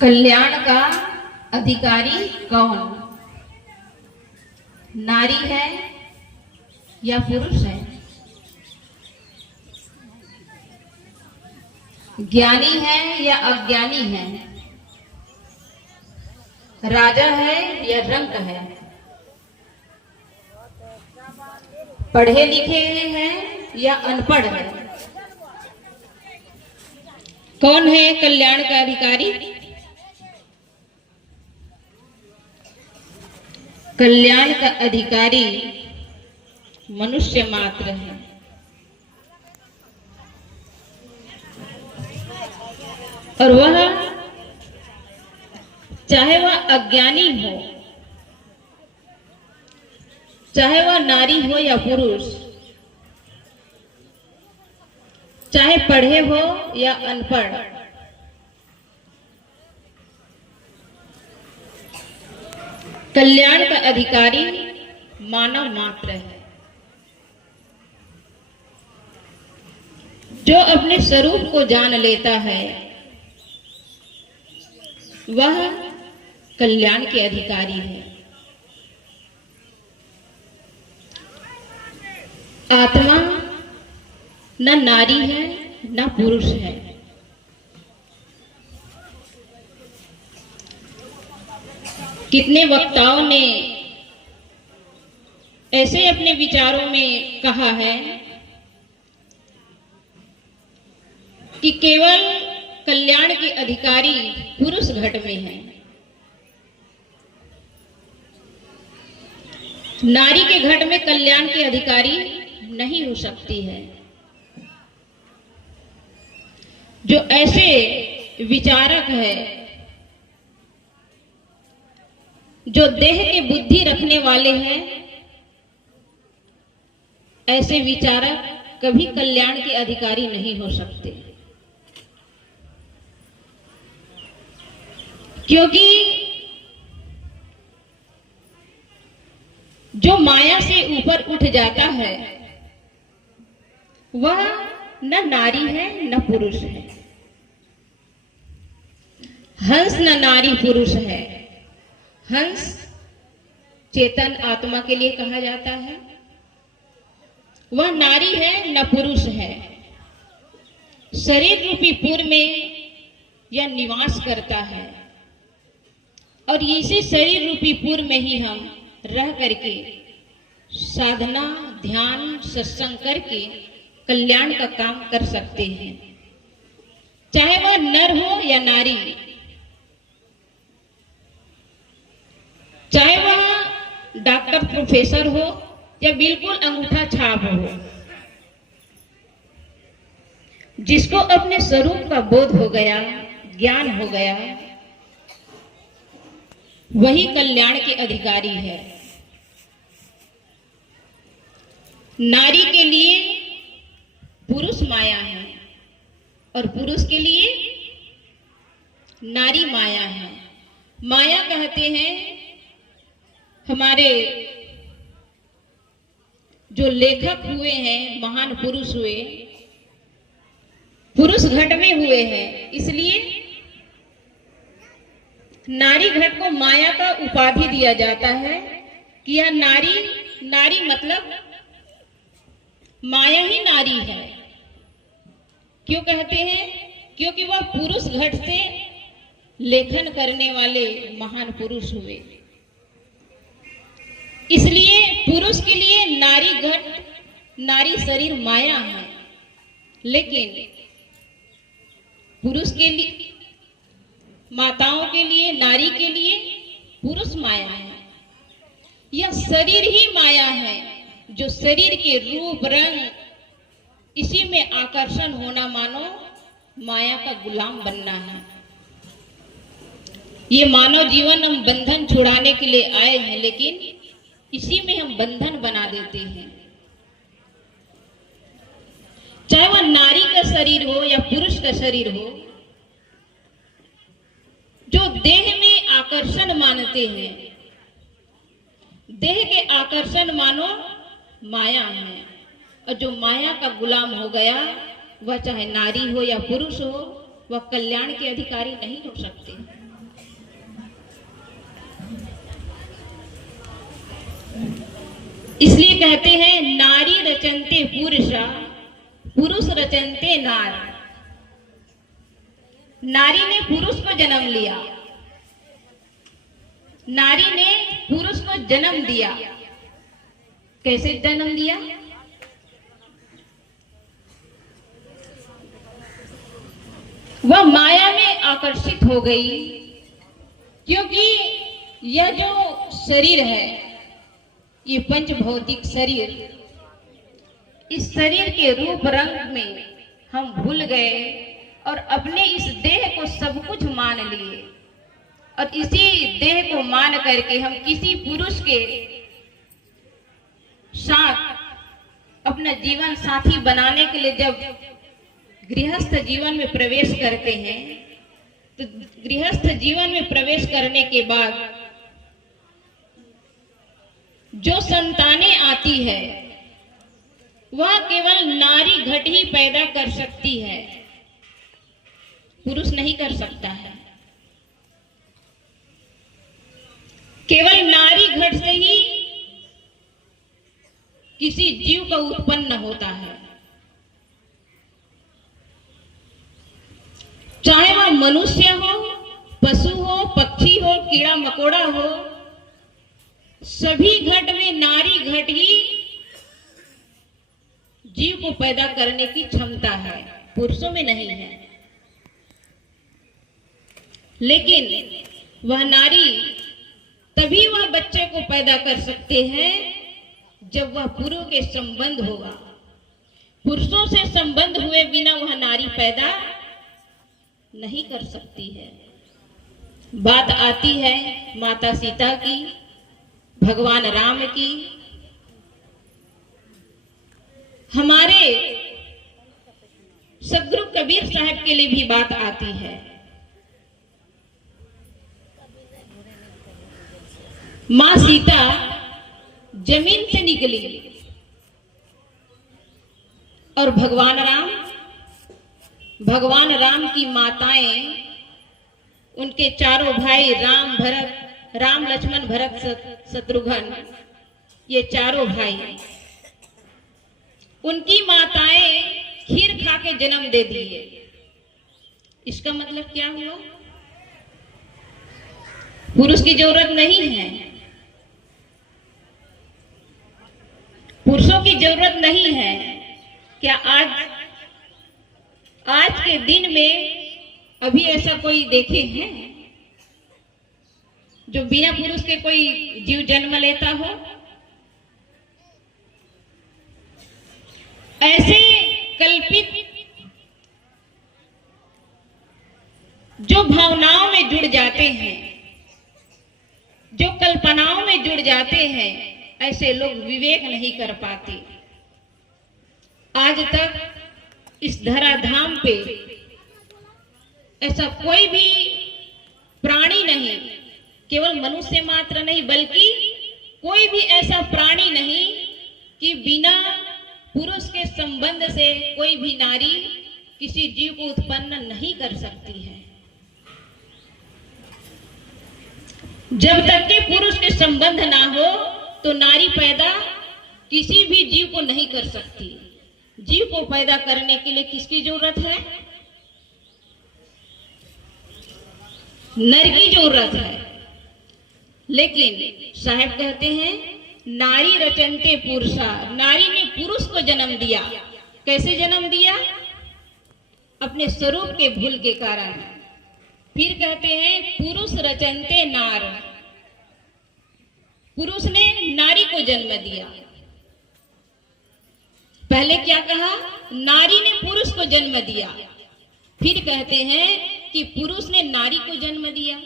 कल्याण का अधिकारी कौन? नारी है या पुरुष है? ज्ञानी है या अज्ञानी है? राजा है या रंक है? पढ़े लिखे हैं या अनपढ़ है? कौन है कल्याण का अधिकारी? कल्याण का अधिकारी मनुष्य मात्र है। और वह चाहे वह अज्ञानी हो, चाहे वह नारी हो या पुरुष, चाहे पढ़े हो या अनपढ़, कल्याण का अधिकारी मानव मात्र है। जो अपने स्वरूप को जान लेता है वह कल्याण के अधिकारी है। आत्मा न नारी है न पुरुष है। कितने वक्ताओं ने ऐसे अपने विचारों में कहा है कि केवल कल्याण के अधिकारी पुरुष घट में है, नारी के घट में कल्याण के अधिकारी नहीं हो सकती है। जो ऐसे विचारक है, जो देह के बुद्धि रखने वाले हैं, ऐसे विचारक कभी कल्याण के अधिकारी नहीं हो सकते। क्योंकि जो माया से ऊपर उठ जाता है वह न नारी है न पुरुष है। हंस न नारी पुरुष है। हंस चेतन आत्मा के लिए कहा जाता है। वह नारी है न पुरुष है। शरीर रूपी पुर में यह निवास करता है और इसी शरीर रूपी पुर में ही हम रह करके साधना, ध्यान, सत्संग करके कल्याण का काम कर सकते हैं। चाहे वह नर हो या नारी, चाहे वह डॉक्टर प्रोफेसर हो या बिल्कुल अंगूठा छाप हो, जिसको अपने स्वरूप का बोध हो गया, ज्ञान हो गया, वही कल्याण के अधिकारी है। नारी के लिए पुरुष माया है और पुरुष के लिए नारी माया है। माया कहते हैं हमारे जो लेखक हुए हैं, महान पुरुष हुए, पुरुष घट में हुए हैं, इसलिए नारी घट को माया का उपाधि दिया जाता है कि यह नारी मतलब माया ही नारी है। क्यों कहते हैं? क्योंकि वह पुरुष घट से लेखन करने वाले महान पुरुष हुए। इसलिए पुरुष के लिए नारी घट, नारी शरीर माया है, लेकिन पुरुष के लिए, माताओं के लिए, नारी के लिए पुरुष माया है। यह शरीर ही माया है, जो शरीर के रूप रंग, इसी में आकर्षण होना मानो माया का गुलाम बनना है। ये मानव जीवन हम बंधन छुड़ाने के लिए आए हैं, लेकिन इसी में हम बंधन बना देते हैं। चाहे वह नारी का शरीर हो या पुरुष का शरीर हो, जो देह में आकर्षण मानते हैं, देह के आकर्षण मानो माया है, और जो माया का गुलाम हो गया, वह चाहे नारी हो या पुरुष हो, वह कल्याण के अधिकारी नहीं हो सकते। इसलिए कहते हैं नारी रचन्ते पुरुषा पुरुष रचन्ते नार। नारी ने पुरुष को जन्म लिया, नारी ने पुरुष को जन्म दिया। कैसे जन्म दिया? वह माया में आकर्षित हो गई, क्योंकि यह जो शरीर है, ये पंच भौतिक शरीर, इस शरीर के रूप रंग में हम भूल गए और अपने इस देह को सब कुछ मान लिए, और इसी देह को मान करके हम किसी पुरुष के साथ अपना जीवन साथी बनाने के लिए जब गृहस्थ जीवन में प्रवेश करते हैं, तो गृहस्थ जीवन में प्रवेश करने के बाद जो संतानें आती है वह केवल नारी घट ही पैदा कर सकती है, पुरुष नहीं कर सकता है। केवल नारी घट से ही किसी जीव का उत्पन्न होता है, चाहे वह मनुष्य हो, पशु हो, पक्षी हो, कीड़ा मकोड़ा हो, सभी घट में नारी घट ही जीव को पैदा करने की क्षमता है, पुरुषों में नहीं है। लेकिन वह नारी तभी वह बच्चे को पैदा कर सकते हैं जब वह पुरुष के संबंध होगा। पुरुषों से संबंध हुए बिना वह नारी पैदा नहीं कर सकती है। बात आती है माता सीता की, भगवान राम की, हमारे सदगुरु कबीर साहब के लिए भी बात आती है। मां सीता जमीन से निकली और भगवान राम की माताएं, उनके चारों भाई राम लक्ष्मण भरत शत्रुघ्न, ये चारों भाई, उनकी माताएं खीर खा के जन्म दे दिए। इसका मतलब क्या हुआ? पुरुष की जरूरत नहीं है, पुरुषों की जरूरत नहीं है। क्या आज के दिन में अभी ऐसा कोई देखे हैं जो बिना पुरुष के कोई जीव जन्म लेता हो? ऐसे कल्पित जो भावनाओं में जुड़ जाते हैं, जो कल्पनाओं में जुड़ जाते हैं, ऐसे लोग विवेक नहीं कर पाते। आज तक इस धराधाम पे ऐसा कोई भी प्राणी नहीं, केवल मनुष्य मात्र नहीं, बल्कि कोई भी ऐसा प्राणी नहीं कि बिना पुरुष के संबंध से कोई भी नारी किसी जीव को उत्पन्न नहीं कर सकती है। जब तक के पुरुष के संबंध ना हो तो नारी पैदा किसी भी जीव को नहीं कर सकती। जीव को पैदा करने के लिए किसकी जरूरत है? नर की जरूरत है। लेकिन साहब कहते हैं नारी रचन्ते पुरुषा, नारी ने पुरुष को जन्म दिया। कैसे जन्म दिया? अपने स्वरूप के भूल के कारण। फिर कहते हैं पुरुष रचन्ते नार, पुरुष ने नारी को जन्म दिया। पहले क्या कहा? नारी ने पुरुष को जन्म दिया। फिर कहते हैं कि पुरुष ने नारी को जन्म दिया।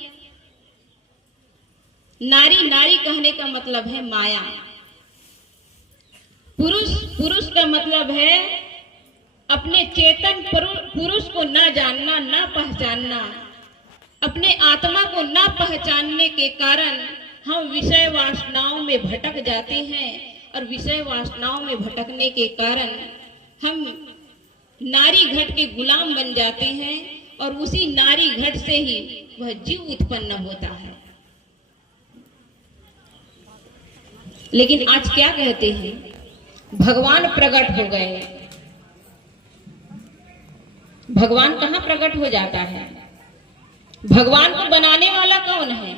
नारी कहने का मतलब है माया। पुरुष का मतलब है अपने चेतन पुरुष को ना जानना, ना पहचानना। अपने आत्मा को ना पहचानने के कारण हम विषय वासनाओं में भटक जाते हैं, और विषय वासनाओं में भटकने के कारण हम नारी घट के गुलाम बन जाते हैं, और उसी नारी घट से ही वह जीव उत्पन्न होता है। लेकिन आज क्या कहते हैं, भगवान प्रकट हो गए। भगवान कहाँ प्रकट हो जाता है? भगवान को बनाने वाला कौन है?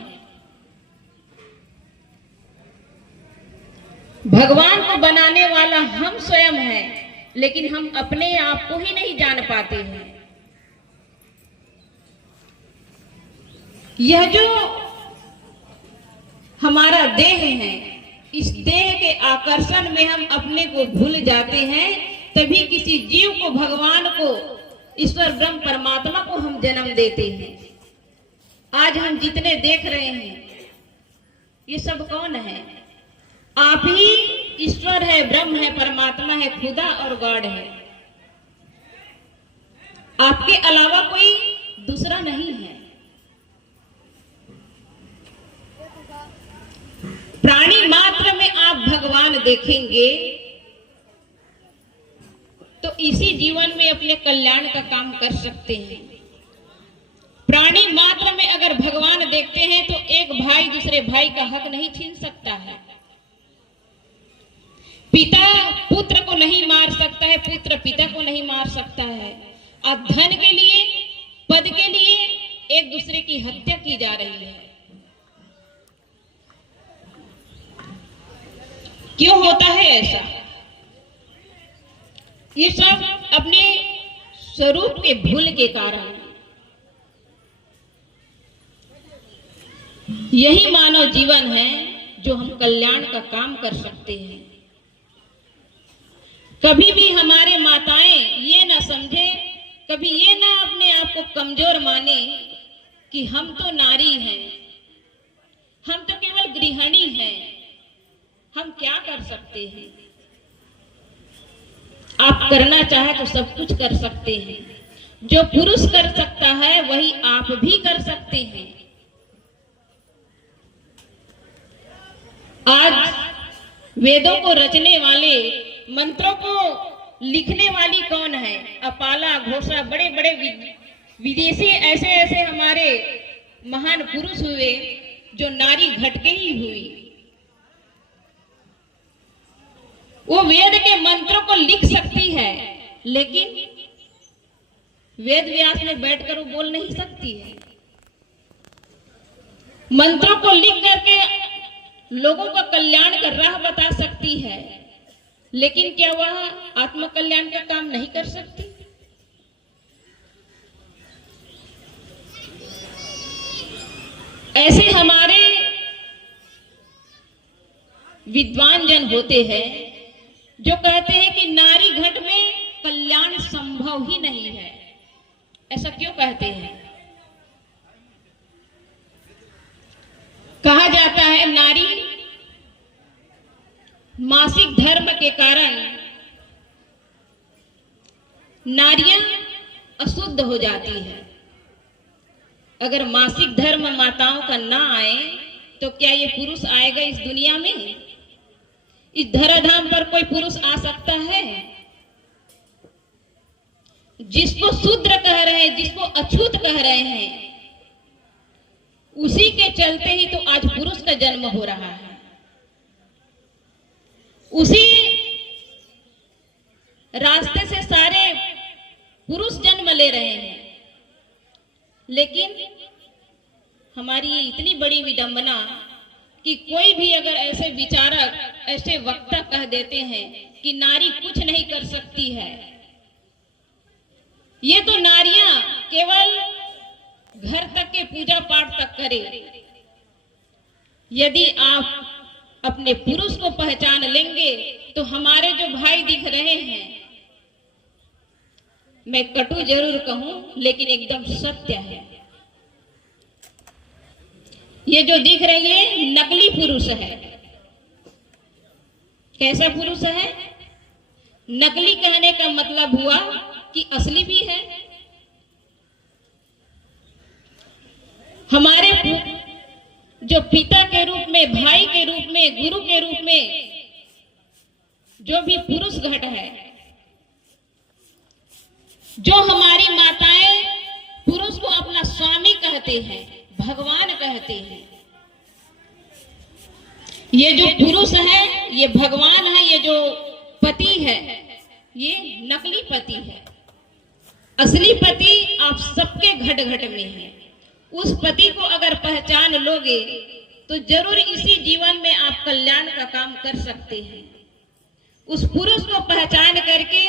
भगवान को बनाने वाला हम स्वयं हैं, लेकिन हम अपने आप को ही नहीं जान पाते हैं। यह जो हमारा देह है, इस देह के आकर्षण में हम अपने को भूल जाते हैं, तभी किसी जीव को, भगवान को, ईश्वर ब्रह्म परमात्मा को हम जन्म देते हैं। आज हम जितने देख रहे हैं, ये सब कौन है? आप ही ईश्वर है, ब्रह्म है, परमात्मा है, खुदा और गॉड है। आपके अलावा कोई दूसरा नहीं है। प्राणी मात्र में आप भगवान देखेंगे तो इसी जीवन में अपने कल्याण का काम कर सकते हैं। प्राणी मात्र में अगर भगवान देखते हैं तो एक भाई दूसरे भाई का हक नहीं छीन सकता है। पिता पुत्र को नहीं मार सकता है, पुत्र पिता को नहीं मार सकता है। अब धन के लिए, पद के लिए एक दूसरे की हत्या की जा रही है। क्यों होता है ऐसा? ये सब अपने स्वरूप के भूल के कारण। यही मानव जीवन है जो हम कल्याण का काम कर सकते हैं। कभी भी हमारे माताएं ये ना समझे, कभी ये ना अपने आप को कमजोर माने कि हम तो नारी हैं, हम तो केवल गृहिणी हैं, हम क्या कर सकते हैं। आप करना चाहे तो सब कुछ कर सकते हैं। जो पुरुष कर सकता है वही आप भी कर सकते हैं। आज वेदों को रचने वाले, मंत्रों को लिखने वाली कौन है? अपाला, घोषा, बड़े बड़े विदेशी ऐसे ऐसे हमारे महान पुरुष हुए जो नारी घटके ही हुई। वो वेद के मंत्रों को लिख सकती है, लेकिन वेद व्यास में बैठकर वो बोल नहीं सकती है। मंत्रों को लिख करके लोगों का कल्याण का राह बता सकती है, लेकिन क्या वह आत्म कल्याण का काम नहीं कर सकती? ऐसे हमारे विद्वान जन होते हैं जो कहते हैं कि नारी घट में कल्याण संभव ही नहीं है। ऐसा क्यों कहते हैं? कहा जाता है नारी मासिक धर्म के कारण नारियां अशुद्ध हो जाती है। अगर मासिक धर्म माताओं का ना आए तो क्या ये पुरुष आएगा इस दुनिया में? इस धराधाम पर कोई पुरुष आ सकता है? जिसको शूद्र कह रहे हैं, जिसको अछूत कह रहे हैं, उसी के चलते ही तो आज पुरुष का जन्म हो रहा है। उसी रास्ते से सारे पुरुष जन्म ले रहे हैं। लेकिन हमारी इतनी बड़ी विडंबना कि कोई भी अगर ऐसे विचारक, ऐसे वक्ता कह देते हैं कि नारी कुछ नहीं कर सकती है। ये तो नारियां केवल घर तक के पूजा पाठ तक करे। यदि आप अपने पुरुष को पहचान लेंगे तो हमारे जो भाई दिख रहे हैं, मैं कटु जरूर कहूं लेकिन एकदम सत्य है, ये जो दिख रही है नकली पुरुष है। कैसा पुरुष है? नकली कहने का मतलब हुआ कि असली भी है। हमारे जो पिता के रूप में, भाई के रूप में, गुरु के रूप में जो भी पुरुष घट है, जो हमारी माताएं पुरुष को अपना स्वामी कहते हैं, भगवान कहते हैं, ये जो पुरुष है ये भगवान है, ये जो पति है ये नकली पति है। असली पति आप सबके घट घट में है। उस पति को अगर पहचान लोगे तो जरूर इसी जीवन में आप कल्याण का काम कर सकते हैं। उस पुरुष को पहचान करके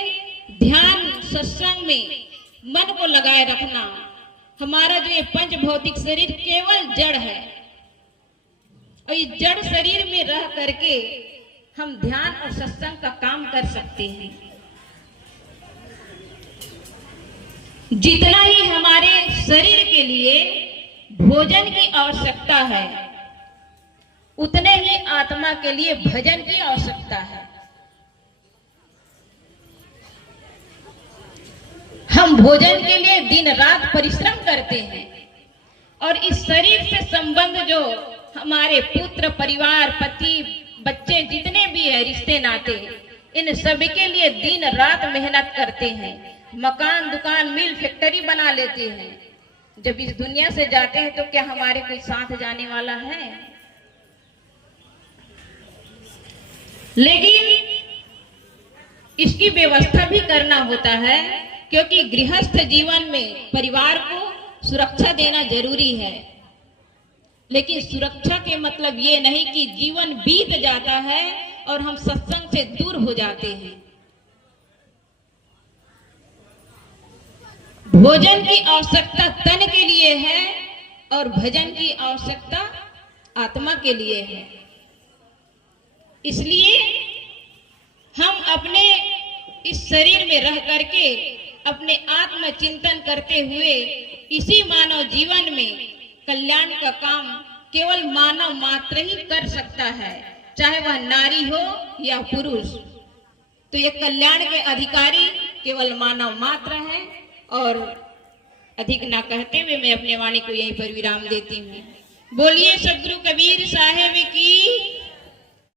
ध्यान सत्संग में मन को लगाए रखना। हमारा जो ये पंच भौतिक शरीर केवल जड़ है और इस जड़ शरीर में रह करके हम ध्यान और सत्संग का काम कर सकते हैं। जितना ही हमारे शरीर के लिए भोजन की आवश्यकता है उतने ही आत्मा के लिए भजन की आवश्यकता है। हम भोजन के लिए दिन रात परिश्रम करते हैं और इस शरीर से संबंध जो हमारे पुत्र परिवार पति बच्चे जितने भी है रिश्ते नाते इन सभी के लिए दिन रात मेहनत करते हैं। मकान दुकान मिल फैक्ट्री बना लेते हैं। जब इस दुनिया से जाते हैं तो क्या हमारे कोई साथ जाने वाला है? लेकिन इसकी व्यवस्था भी करना होता है क्योंकि गृहस्थ जीवन में परिवार को सुरक्षा देना जरूरी है। लेकिन सुरक्षा के मतलब ये नहीं कि जीवन बीत जाता है और हम सत्संग से दूर हो जाते हैं। भोजन की आवश्यकता तन के लिए है और भजन की आवश्यकता आत्मा के लिए है। इसलिए हम अपने इस शरीर में रह करके अपने आत्म चिंतन करते हुए इसी मानव जीवन में कल्याण का काम केवल मानव मात्र ही कर सकता है, चाहे वह नारी हो या पुरुष। तो ये कल्याण के अधिकारी केवल मानव मात्र है। और अधिक ना कहते हुए मैं अपने वाणी को यहीं पर विराम देती हूँ। बोलिए सदगुरु कबीर साहेब की।